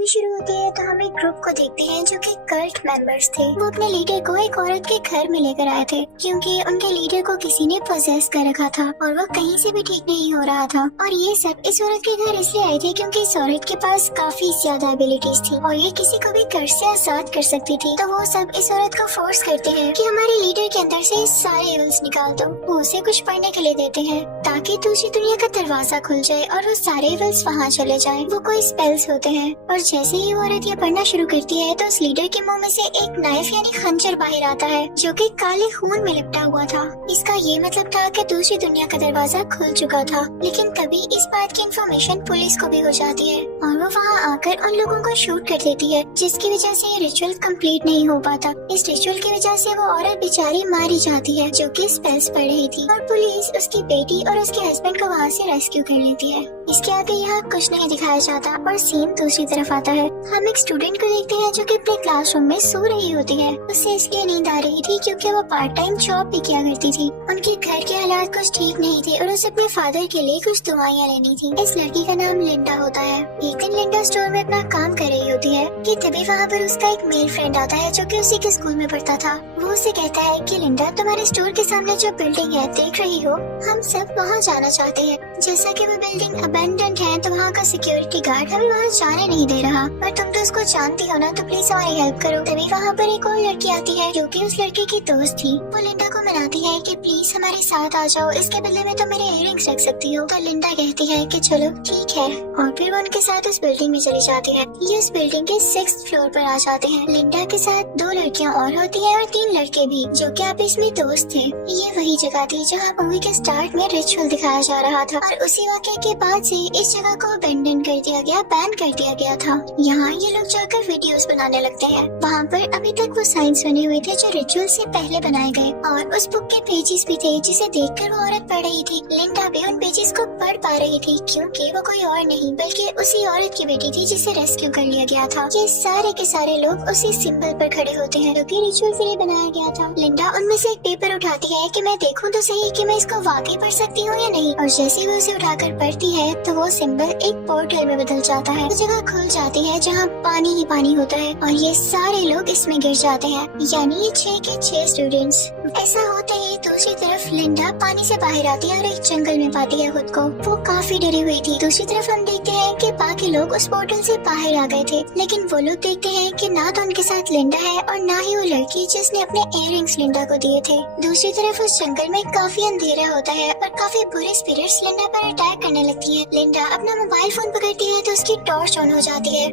Movie शुरू होती है तो हम एक ग्रुप को देखते हैं जो कि कल्ट मेंबर्स थे। वो अपने लीडर को एक औरत के घर में लेकर आए थे क्योंकि उनके लीडर को किसी ने पोजेस कर रखा था और वो कहीं से भी ठीक नहीं हो रहा था। और ये सब इस औरत के घर इसलिए आए थे क्योंकि इस औरत के पास काफी ज्यादा एबिलिटीज थी और ये किसी को भी घर से आजाद कर सकती थी। तो वो सब इस औरत को फोर्स करते हैं कि हमारे लीडर के अंदर से सारे एविल्स निकाल दो। वो उसे कुछ पढ़ने के लिए देते हैं ताकि दूसरी दुनिया का दरवाजा खुल जाए और वो सारे एविल्स वहाँ चले जाए। वो कोई स्पेल्स होते हैं और जैसे ही वो औरत ये पढ़ना शुरू करती है तो उस लीडर के मुंह में से एक नाइफ यानी खंजर बाहर आता है जो कि काले खून में लिपटा हुआ था। इसका ये मतलब था कि दूसरी दुनिया का दरवाजा खुल चुका था। लेकिन तभी इस बात की इन्फॉर्मेशन पुलिस को भी हो जाती है और वो वहाँ आकर उन लोगों को शूट कर देती है जिसकी वजह से ये रिचुअल कंप्लीट नहीं हो पाता। इस रिचुअल की वजह से वो औरत बेचारी मारी जाती है जो कि स्पेल्स पढ़ रही थी और पुलिस उसकी बेटी और उसके हस्बैंड को वहाँ से रेस्क्यू कर लेती है। इसके आगे यहाँ कुछ नहीं दिखाया जाता और सीन दूसरी तरफ आता है। हम एक स्टूडेंट को देखते हैं जो कि अपने क्लासरूम में सो रही होती है। उसे इसलिए नींद आ रही थी क्योंकि वो पार्ट टाइम जॉब भी किया करती थी। उनके घर के हालात कुछ ठीक नहीं थे और उसे अपने फादर के लिए कुछ दवाइयाँ लेनी थी। इस लड़की का नाम लिंडा होता है। एक दिन लिंडा स्टोर में अपना काम कर रही होती है कि तभी वहाँ पर उसका एक मेल फ्रेंड आता है जो कि उसी के स्कूल में पढ़ता था। वो उसे कहता है कि लिंडा, तुम्हारे स्टोर के सामने जो बिल्डिंग है देख रही हो, हम सब वहाँ जाना चाहते हैं। जैसा कि वो बिल्डिंग अबेंडेंड है तो वहाँ का सिक्योरिटी गार्ड हमें वहाँ जाने नहीं दे रहा, पर तुम तो उसको जानती हो ना, तो प्लीज हमारी हेल्प करो। तभी वहाँ पर एक और लड़की आती है जो कि उस लड़के की दोस्त थी। वो लिंडा को मनाती है कि प्लीज हमारे साथ आ जाओ, इसके बदले में तो मेरे इयररिंग्स रख सकती हो। तो लिंडा कहती है कि चलो ठीक है और फिर वो उनके साथ उस बिल्डिंग में चली जाती है। ये उस बिल्डिंग के 6th फ्लोर पर आ जाते हैं। लिंडा के साथ 2 लड़कियाँ और होती है और 3 लड़के भी जो कि आपस में दोस्त थे। ये वही जगह थी जहाँ मूवी के स्टार्ट में रिचुअल दिखाया जा रहा था और उसी वाक़ये के बाद से इस जगह को अबेंडन कर दिया गया, बैन कर दिया गया था। यहाँ ये लोग जाकर वीडियोस बनाने लगते हैं। वहाँ पर अभी तक वो साइंस बने हुए थे जो रिचुअल से पहले बनाए गए और उस बुक के पेजेस भी थे जिसे देखकर वो औरत पढ़ रही थी। लिंडा भी उन पेजेस को पढ़ पा रही थी क्योंकि वो कोई और नहीं बल्कि उसी औरत की बेटी थी जिसे रेस्क्यू कर लिया गया था। ये सारे के सारे लोग उसी सिंबल पर खड़े होते हैं जो कि रिचुअल के लिए बनाया गया था। लिंडा उनमें से एक पेपर उठाती है कि मैं देखूं तो सही कि मैं इसको वाकई पढ़ सकती हूँ या नहीं, और जैसे वो उसे उठाकर पढ़ती है तो वो सिंबल एक पोर्टल में बदल जाता है। वो जगह खुल जाती है जहाँ पानी ही पानी होता है और ये सारे लोग इसमें गिर जाते हैं, यानी ये 6 के 6 स्टूडेंट्स। ऐसा होते ही दूसरी तरफ लिंडा पानी से बाहर आती है और एक जंगल में पाती है खुद को। वो काफी डरी हुई थी। दूसरी तरफ हम देखते हैं कि बाकी लोग उस पोर्टल से बाहर आ गए थे, लेकिन वो लोग देखते हैं कि ना तो उनके साथ लिंडा है और ना ही वो लड़की जिसने अपने इयररिंग्स लिंडा को दिए थे। दूसरी तरफ उस जंगल में काफी अंधेरा होता है और काफी बुरे स्पिरिट्स लिंडा पर अटैक करने लगती है। लिंडा अपना मोबाइल फोन पकड़ती है तो उसकी टॉर्च ऑन हो जाती है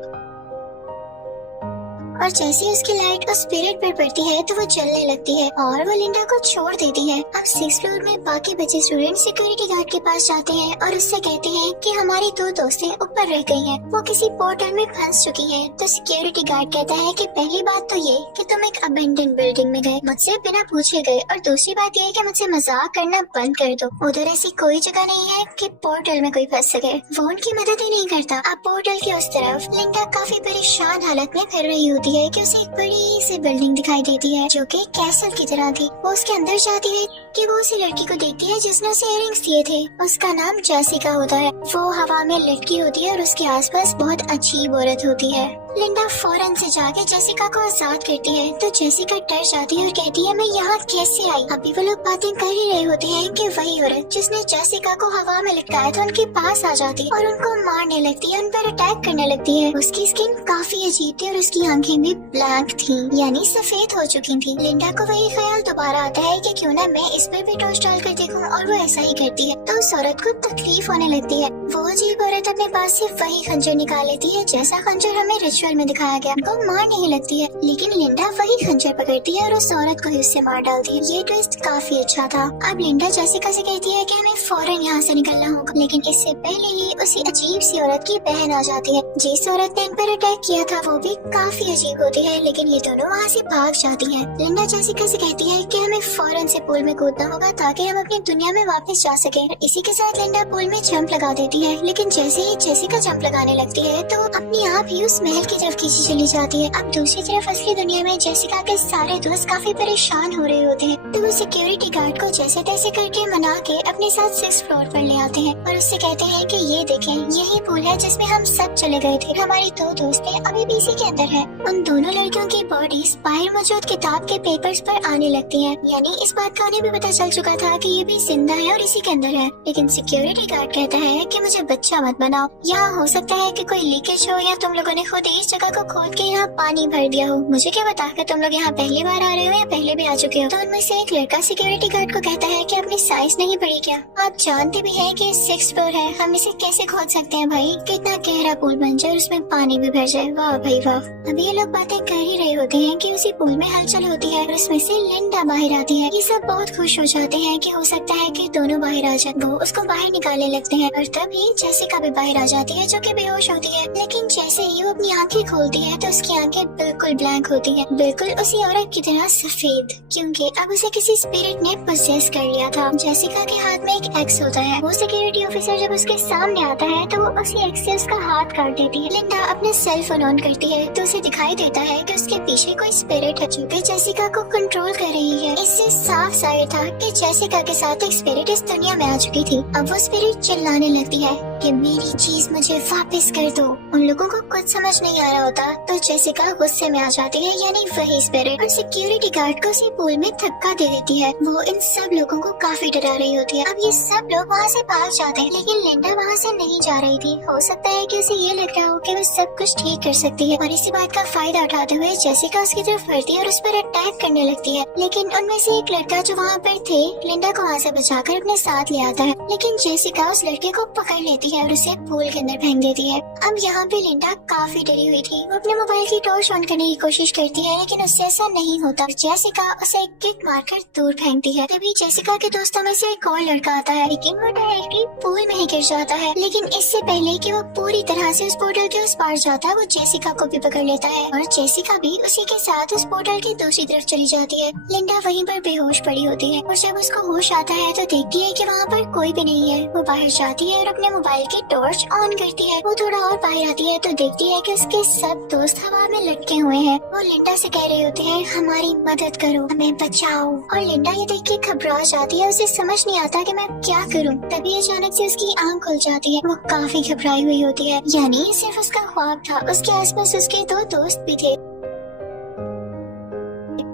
और जैसे ही उसकी लाइट उस स्पिरिट पर पड़ती है तो वो जलने लगती है और वो लिंडा को छोड़ देती है। अब 6th फ्लोर में बाकी बचे स्टूडेंट सिक्योरिटी गार्ड के पास जाते हैं और उससे कहते हैं कि हमारी 2 दोस्तें ऊपर रह गई हैं, वो किसी पोर्टल में फंस चुकी हैं। तो सिक्योरिटी गार्ड कहता है कि पहली बात तो ये कि तुम एक अबेंडन बिल्डिंग में गए, मुझसे बिना पूछे गए, और दूसरी बात ये कि मुझसे मजाक करना बंद कर दो। उधर ऐसी कोई जगह नहीं है कि पोर्टल में कोई फंस सके। वो उनकी मदद ही नहीं करता। अब पोर्टल के उस तरफ लिंडा काफी परेशान हालत में फिर रही होती है कि उसे एक बड़ी सी बिल्डिंग दिखाई देती है जो कि कैसल की तरह थी। वो उसके अंदर जाती है कि वो उसी लड़की को देखती है जिसने उसे इयररिंग्स दिए थे। उसका नाम जेसिका होता है। वो हवा में लटकी होती है और उसके आसपास बहुत अजीब औरत होती है। लिंडा फौरन से जाके जेसिका को आजाद करती है तो जेसिका डर जाती है और कहती है मैं यहाँ कैसे आई। अभी वो लोग बातें कर ही रहे होते हैं कि वही औरत जिसने जेसिका को हवा में लटकाया था उनके पास आ जाती और उनको मारने लगती है, उन पर अटैक करने लगती है। उसकी स्किन काफी अजीब थी और उसकी आंखें भी ब्लैक थी, यानी सफेद हो चुकी थी। लिंडा को वही ख्याल दोबारा आता है कि क्यों ना मैं इस पर भी टॉर्च डाल कर देखूं और वो ऐसा ही करती है। तो उस औरत को तकलीफ होने लगती है। वो अजीब औरत अपने पास से वही खंजर निकाल लेती है जैसा खंजर हमें रिचुअल में दिखाया गया। उनको मार नहीं लगती है, लेकिन लिंडा वही खंजर पकड़ती है और उस औरत को ही उससे मार डालती है। ये ट्विस्ट काफी अच्छा था। अब लिंडा जेसिका से कहती है कि हमें फौरन यहाँ से निकलना होगा, लेकिन इससे पहले ही उसी अजीब सी औरत की बहन आ जाती है। जिस औरत ने इन पर अटैक किया था वो भी काफी अजीब होती है, लेकिन ये दोनों वहाँ से भाग जाती है। लिंडा जेसिका से कहती है कि हमें फौरन से पूल में कूदना होगा ताकि हम अपनी दुनिया में वापस जा सके। इसी के साथ लिंडा पूल में जंप लगा देती है, लेकिन जैसे ही जेसिका जंप लगाने लगती है तो अपने आप ही उस महल की तरफ खींची चली जाती है। अब दूसरी तरफ असली दुनिया में जेसिका के सारे दोस्त काफी परेशान हो रहे होते हैं, तो वो सिक्योरिटी गार्ड को जैसे तैसे करके मना के अपने साथ 6th फ्लोर पर ले आते हैं और उससे कहते हैं कि ये देखें, यही पूल है जिसमें हम सब चले गए थे। हमारी 2 दोस्तें अभी भी इसी के अंदर है। उन दोनों लड़कियों की बॉडीज बाहर मौजूद किताब के पेपर्स पर आने लगती हैं, यानी इस बात का उन्हें भी पता चल चुका था कि ये भी जिंदा है और इसी के अंदर है। लेकिन सिक्योरिटी गार्ड कहता है कि मुझे बच्चा मत बनाओ, यहाँ हो सकता है कि कोई लीकेज हो या तुम लोगों ने खुद इस जगह को खोद के यहाँ पानी भर दिया हो। मुझे क्या पता कि तुम लोग यहाँ पहली बार आ रहे हो या पहले भी आ चुके हो। तो उनमें से एक लड़का सिक्योरिटी गार्ड को कहता है कि अपनी साइज नहीं पड़ी क्या? आप जानते भी हैं कि 6th फ्लोर है, हम इसे कैसे खोद सकते हैं भाई? कितना गहरा पूल बन जाए और उसमें पानी भी भर जाए। वाह भाई वाह। अभी ये लोग बातें कर ही रहे होते हैं कि उसी पूल में हलचल होती है और उसमें से लिंडा बाहर आती है। ये सब बहुत खुश हो जाते हैं कि हो सकता है कि दोनों बाहर आ जाए। वो उसको बाहर निकालने लगते हैं और तभी जेसिका भी बाहर आ जाती है जो कि बेहोश होती है। लेकिन जैसे ही वो अपनी आंखें खोलती है तो उसकी आंखें बिल्कुल ब्लैंक होती है, बिल्कुल उसी औरत की तरह सफेद, क्योंकि अब उसे किसी स्पिरिट ने पोसेस कर लिया था। जेसिका के हाथ में एक एक्स होता है। वो सिक्योरिटी ऑफिसर जब उसके सामने आता है तो वो उसी एक्स से उसका हाथ काट देती है। लिंडा अपने सेल फोन ऑन करती है तो उसे दिखाई देता है कि उसके पीछे कोई स्पिरिट है जो कि जेसिका को कंट्रोल कर रही है। इससे साफ जाहिर था कि जेसिका के साथ एक स्पिरिट इस दुनिया में आ चुकी थी। अब वो स्पिरिट चिल्लाने लगती है कि मेरी चीज मुझे वापस कर दो। उन लोगों को कुछ समझ नहीं आ रहा होता तो जेसिका गुस्से में आ जाती है, यानी वही स्पिरिट, और सिक्योरिटी गार्ड को उसी पूल में धक्का दे देती है। वो इन सब लोगों को काफी डरा रही होती है। अब ये सब लोग वहाँ से भाग जाते हैं, लेकिन लिंडा वहाँ से नहीं जा रही थी। हो सकता है कि उसे ये लग रहा हो कि वो सब कुछ ठीक कर सकती है और इसी बात का फायदा उठाते हुए जेसिका उसकी तरफ बढ़ती है और उस पर अटैक करने लगती है। लेकिन उनमें से एक लड़का जो वहाँ पर थे लिंडा को वहाँ से बचाकर अपने साथ ले आता है, लेकिन जेसिका उस लड़के को पकड़ लेती है और उसे पूल के अंदर फेंक देती है। अब यहाँ पे लिंडा काफी डरी हुई थी। वो अपने मोबाइल की टॉर्च ऑन करने की कोशिश करती है, लेकिन उससे ऐसा नहीं होता। जेसिका उसे एक किक मारकर दूर फेंकती है। तभी जेसिका के दोस्तों में से एक और लड़का आता है, लेकिन वो डायरेक्टली पूल में ही गिर जाता है। लेकिन इससे पहले कि वो पूरी तरह से उस पोर्टल के उस पार जाता है, वो जेसिका को भी पकड़ लेता है और जेसिका भी उसी के साथ उस पोर्टल की दूसरी तरफ चली जाती है। लिंडा वहीं पर बेहोश पड़ी होती है और जब उसको होश आता है तो देखती है कि वहाँ पर कोई भी नहीं है। वो बाहर जाती है और अपने मोबाइल की टॉर्च ऑन करती है। वो थोड़ा और बाहर आती है तो देखती है कि उसके सब दोस्त हवा में लटके हुए हैं। वो लिंडा से कह रहे होते हैं, हमारी मदद करो, हमें बचाओ। और लिंडा ये देख के घबरा जाती है, उसे समझ नहीं आता कि मैं क्या करूं। तभी अचानक से उसकी आंख खुल जाती है। वो काफी घबराई हुई होती है, यानी सिर्फ उसका ख्वाब था। उसके आसपास उसके 2 दोस्त भी थे।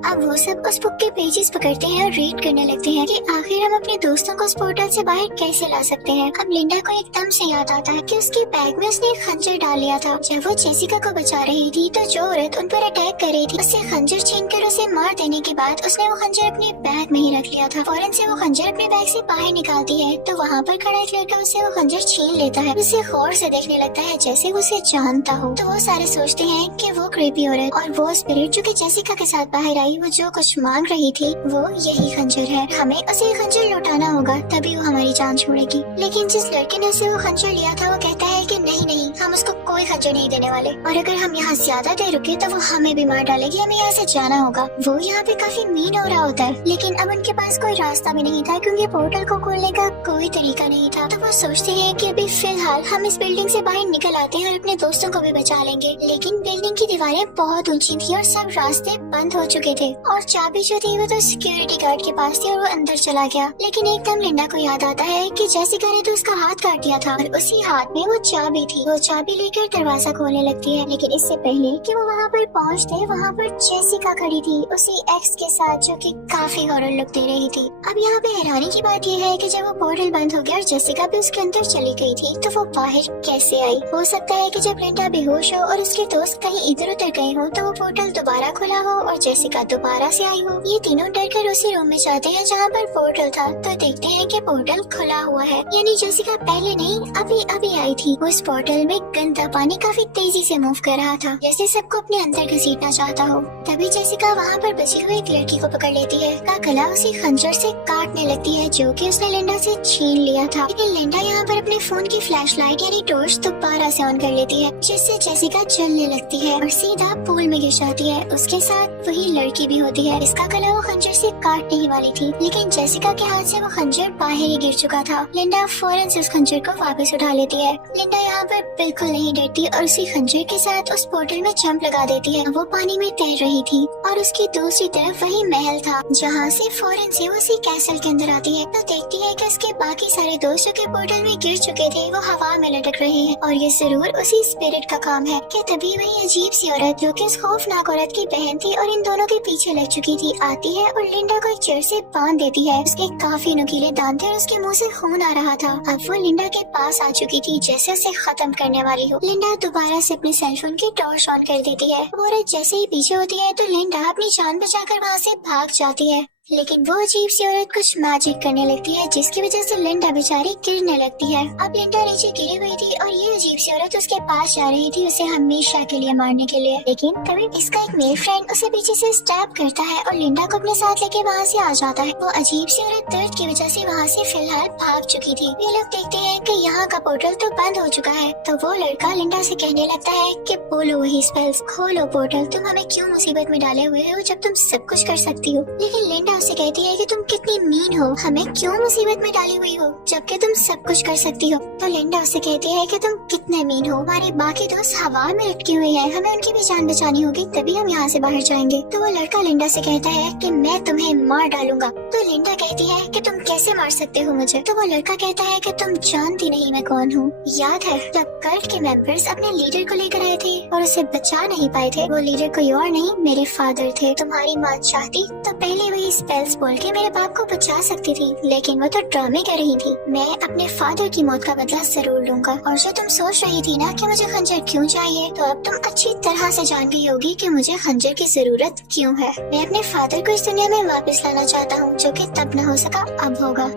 अब वो सब उस बुक के पेजेस पकड़ते हैं और रीड करने लगते हैं कि आखिर हम अपने दोस्तों को उस पोर्टल से बाहर कैसे ला सकते हैं। अब लिंडा को एकदम से याद आता है कि उसके बैग में उसने एक खंजर डाल लिया था। जब वो जेसिका को बचा रही थी तो जो औरत उन पर अटैक कर रही थी उससे खंजर छीनकर उसे मार देने के बाद उसने वो खंजर अपने बैग में ही रख लिया था। फौरन से वो खंजर अपने बैग से बाहर निकालती है तो वहाँ पर खड़ा एक लड़का उससे वो खंजर छीन लेता है। उसे गौर से देखने लगता है जैसे वो उसे जानता हो। तो वो सारे सोचते हैं कि वो क्रीपी औरत और वो स्पिरिट जो कि जेसिका के साथ बाहर आई, वो जो कुछ मांग रही थी वो यही खंजर है। हमें उसे खंजर लौटाना होगा तभी वो हमारी जान छोड़ेगी। लेकिन जिस लड़के ने उसे वो खंजर लिया था वो कहता है कि नहीं नहीं, हम उसको कोई खंजर नहीं देने वाले, और अगर हम यहाँ ज्यादा देर रुके तो वो हमें भी मार डालेगी, हमें यहाँ से जाना होगा। वो यहाँ पे काफी मीन हो रहा होता है, लेकिन अब उनके पास कोई रास्ता भी नहीं था क्योंकि पोर्टल को खोलने का कोई तरीका नहीं था। तो वो सोचते हैं कि अभी फिलहाल हम इस बिल्डिंग से बाहर निकल आते हैं और अपने दोस्तों को भी बचा लेंगे। लेकिन बिल्डिंग की दीवारें बहुत ऊंची थी और सब रास्ते बंद हो चुके थे और चाबी जो थी वो तो सिक्योरिटी गार्ड के पास थी और वो अंदर चला गया। लेकिन एकदम लिंडा को याद आता है कि जेसिका ने तो उसका हाथ काट दिया था और उसी हाथ में वो चाबी थी। वो चाबी लेकर दरवाजा खोलने लगती है, लेकिन इससे पहले कि वो वहाँ पर पहुँचते वहाँ पर जेसिका खड़ी थी उसी एक्स के साथ जो कि काफी हॉरर लुक दे रही थी। अब यहाँ पे हैरानी की बात यह है कि जब वो पोर्टल बंद हो गया और जेसिका भी उसके अंदर चली गई थी तो वो बाहर कैसे आई? हो सकता है कि जब लिंडा बेहोश हो और उसके दोस्त कहीं इधर उधर गए हो तो वो पोर्टल दोबारा खुला हो और जेसिका दोबारा से आई हो। ये तीनों डरकर उसी रूम में जाते हैं जहाँ पर पोर्टल था तो देखते हैं कि पोर्टल खुला हुआ है, यानी जेसिका पहले नहीं अभी आई थी। वो इस पोर्टल में गंदा पानी काफी तेजी से मूव कर रहा था, जैसे सबको अपने अंदर घसीटना चाहता हो। तभी जेसिका वहाँ पर बची हुई एक लड़की को पकड़ लेती है, का गला उसी खंजर से काटने लगती है जो कि उसने लिंडा से छीन लिया था। लेकिन लिंडा यहाँ पर अपने फोन की फ्लैशलाइट यानी टॉर्च दोबारा से ऑन कर लेती है, जिससे जेसिका जलने लगती है और सीधा पूल में गिर जाती है। उसके साथ वही लड़की की भी होती है। इसका गला वो खंजर से काटने ही वाली थी, लेकिन जेसिका के हाथ से वो खंजर बाहर ही गिर चुका था। लिंडा फौरन से उस खंजर को वापस उठा लेती है। लिंडा यहाँ पर बिल्कुल नहीं डरती और उसी खंजर के साथ उस पोर्टल में जंप लगा देती है। वो पानी में तैर रही थी और उसकी दूसरी तरफ वही महल था, जहाँ से फौरन से वो उसी कैसल के अंदर आती है तो देखती है कि उसके बाकी सारे दोस्त जो के पोर्टल में गिर चुके थे वो हवा में लटक रहे हैं और ये जरूर उसी स्पिरिट का काम है। कि तभी वही अजीब सी औरत जो कि उस खौफनाक औरत की बहन थी और इन दोनों के पीछे लग चुकी थी आती है और लिंडा को एक चेयर से बांध देती है। उसके काफी नुकीले दांत थे और उसके मुंह से खून आ रहा था। अब वो लिंडा के पास आ चुकी थी जैसे उसे खत्म करने वाली हो। लिंडा दोबारा से अपने सेलफोन की टॉर्च ऑन कर देती है। वो औरत जैसे ही पीछे होती है तो लिंडा अपनी जान बचाकर वहाँ से भाग जाती है, लेकिन वो अजीब सी औरत कुछ मैजिक करने लगती है जिसकी वजह से लिंडा बेचारी गिरने लगती है। अब लिंडा नीचे गिरी हुई थी और ये अजीब सी औरत उसके पास जा रही थी उसे हमेशा के लिए मारने के लिए, लेकिन तभी इसका एक मेल फ्रेंड उसे पीछे से स्टैब करता है और लिंडा को अपने साथ लेके वहाँ से आ जाता है। वो अजीब सी औरत दर्द की वजह से वहाँ से फिलहाल भाग चुकी थी। ये लोग देखते हैं कि यहाँ का पोर्टल तो बंद हो चुका है तो वो लड़का लिंडा से कहने लगता है कि बोलो वही स्पेल्स, खोलो पोर्टल, तुम हमें क्यों मुसीबत में डाले हुए हो जब तुम सब कुछ कर सकती हो। लेकिन लिंडा उसे कहती है कि तुम कितनी मीन हो, हमें क्यों मुसीबत में डाली हुई हो जबकि तुम सब कुछ कर सकती हो। तो लिंडा उसे कहती है कि तुम कितने मीन हो, हमारे बाकी दोस्त हवा में लटके हुए हैं, हमें उनकी भी जान बचानी होगी तभी हम यहाँ से बाहर जाएंगे। तो वो लड़का लिंडा से कहता है कि मैं तुम्हें मार डालूंगा। तो लिंडा कहती है कि तुम कैसे मार सकते हो मुझे। तो वो लड़का कहता है कि तुम जानती नहीं मैं कौन हूँ। याद है जब कल्ट के मेंबर्स अपने लीडर को लेकर आए थे और उसे बचा नहीं पाए थे, वो लीडर कोई और नहीं मेरे फादर थे। तुम्हारी माँ चाहती तो पहले वही स्पेल्स बोल के मेरे बाप को बचा सकती थी, लेकिन वो तो ड्रामे कर रही थी। मैं अपने फादर की मौत का बदला जरूर लूंगा। और जो तुम सोच रही थी ना कि मुझे खंजर क्यों चाहिए, तो अब तुम अच्छी तरह से जान गई होगी कि मुझे खंजर की जरूरत क्यों है। मैं अपने फादर को इस दुनिया में वापस लाना चाहता हूँ, जो कि तब न हो सका अब होगा।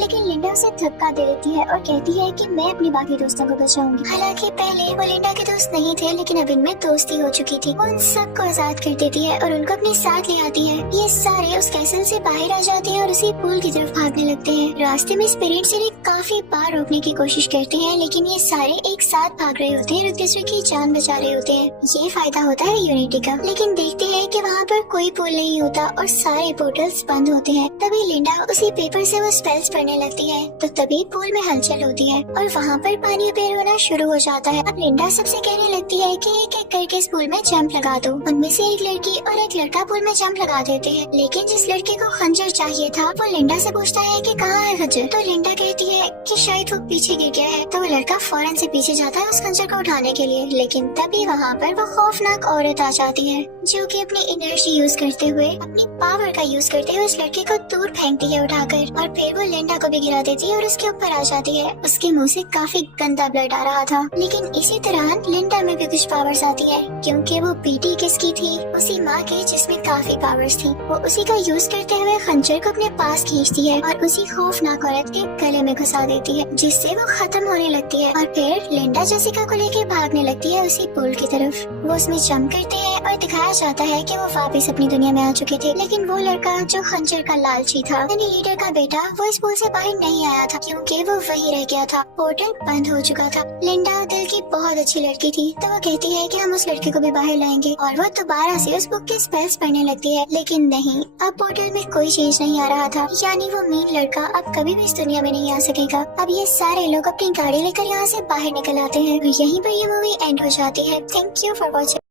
लेकिन लिंडा उसे धक्का दे देती है और कहती है कि मैं अपने बाकी दोस्तों को बचाऊंगी। हालांकि पहले वो लिंडा के दोस्त नहीं थे, लेकिन अब इनमें दोस्ती हो चुकी थी। वो उन सबको आजाद कर देती है और उनको अपने साथ ले आती है। ये सारे उस कैसल से बाहर आ जाते हैं और उसी पूल की तरफ भागने लगते हैं। रास्ते में स्पिरिट्स इन्हें काफी बार रोकने की कोशिश करते हैं, लेकिन ये सारे एक साथ भाग रहे होते हैं और एक दूसरे की जान बचा रहे होते हैं। ये फायदा होता है यूनिटी का। लेकिन देखते हैं कि वहाँ पर कोई पुल नहीं होता और सारे पोर्टल्स बंद होते हैं। तभी लिंडा उसी पेपर से वो स्पेल्स पढ़ने लगती है तो तभी पूल में हलचल होती है और वहाँ पर पानी पैर होना शुरू हो जाता है। अब लिंडा सबसे कहने लगती है कि एक एक करके इस पूल में जंप लगा दो। उनमें से एक लड़की और एक लड़का पूल में जंप लगा देते हैं, लेकिन जिस लड़के को खंजर चाहिए था वो लिंडा से पूछता है कि कहाँ है खंजर। तो लिंडा कहती है कि शायद वो पीछे गिर गया है। तो वो लड़का फौरन से पीछे जाता है उस खंजर को उठाने के लिए, लेकिन तभी वहाँ पर वो खौफनाक औरत आ जाती है जो कि अपनी एनर्जी यूज करते हुए, अपनी पावर का यूज करते हुए उस लड़के को दूर फेंकती है उठाकर और फिर वो लिंडा को भी गिरा देती है और उसके ऊपर आ जाती है। उसके मुंह से काफी गंदा ब्लड आ रहा था, लेकिन इसी तरह लिंडा में भी कुछ पावर्स आती है क्योंकि वो बेटी किसकी थी, उसी माँ की जिसमें काफी पावर्स थी। वो उसी का यूज करते हुए खंजर को अपने पास खींचती है और उसी खौफनाक औरत के गले में घुसा देती है, जिससे वो खत्म होने लगती है। और फिर लिंडा जेसिका को लेके भागने लगती है उसी पुल की तरफ। वो उसमें जंप करते हैं और दिखाया जाता है कि वो वापस अपनी दुनिया में आ चुके थे, लेकिन वो लड़का जो खंजर का लालची था, यानी लीडर का बेटा, वो इस पुल से बाहर नहीं आया था क्योंकि वो वहीं रह गया था। पोर्टल बंद हो चुका था। लिंडा दिल की बहुत अच्छी लड़की थी तो वो कहती है कि हम उस लड़के को भी बाहर लाएंगे और वो दोबारा से उस बुक के स्पेल्स पढ़ने लगती है, लेकिन नहीं, अब पोर्टल में कोई चेंज नहीं आ रहा था। यानी वो मीन लड़का अब कभी भी इस दुनिया में नहीं आ सकेगा। अब ये सारे लोग अपनी गाड़ी लेकर यहाँ से बाहर निकल आते हैं और यहीं पर ये मूवी एंड हो जाती है। Thank you for watching.